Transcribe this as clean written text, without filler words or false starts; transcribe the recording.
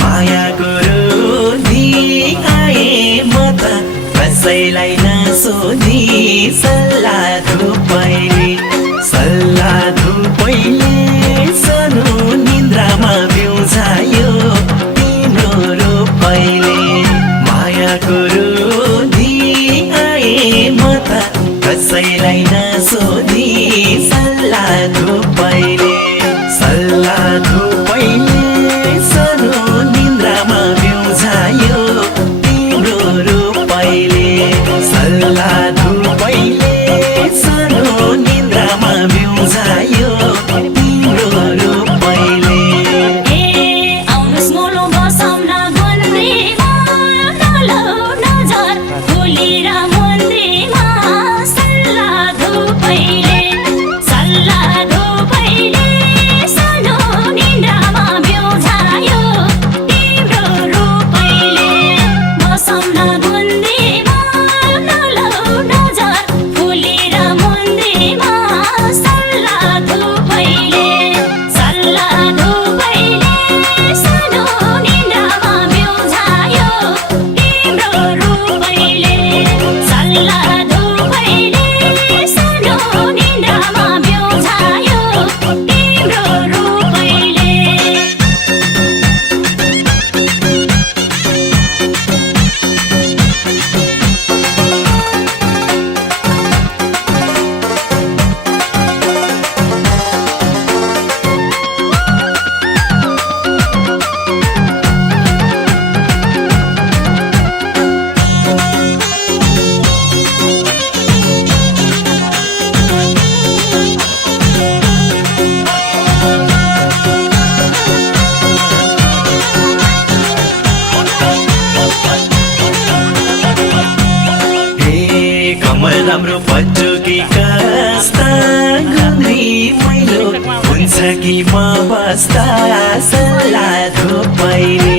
माया गुरुनी आए म त कसैलाई नसोधी सल्लाह धुपैले सानो निन्द्रामा बिउझायो तिम्रो रूपैले माया गुरुनी आए म त कसैलाई नसोधी सल्लाह धुपैले सानो निन्द्रामा बिउझायो तिम्रो रूपैले सल्लाह धुपैले सानो निन्द्रामा बिउझायो तिम्रो रूपैले कमल राम्रो पच्चुकी कस्ता गन्धी मैलो हुन्छ कि म बस्दा सल्लाह धुपैले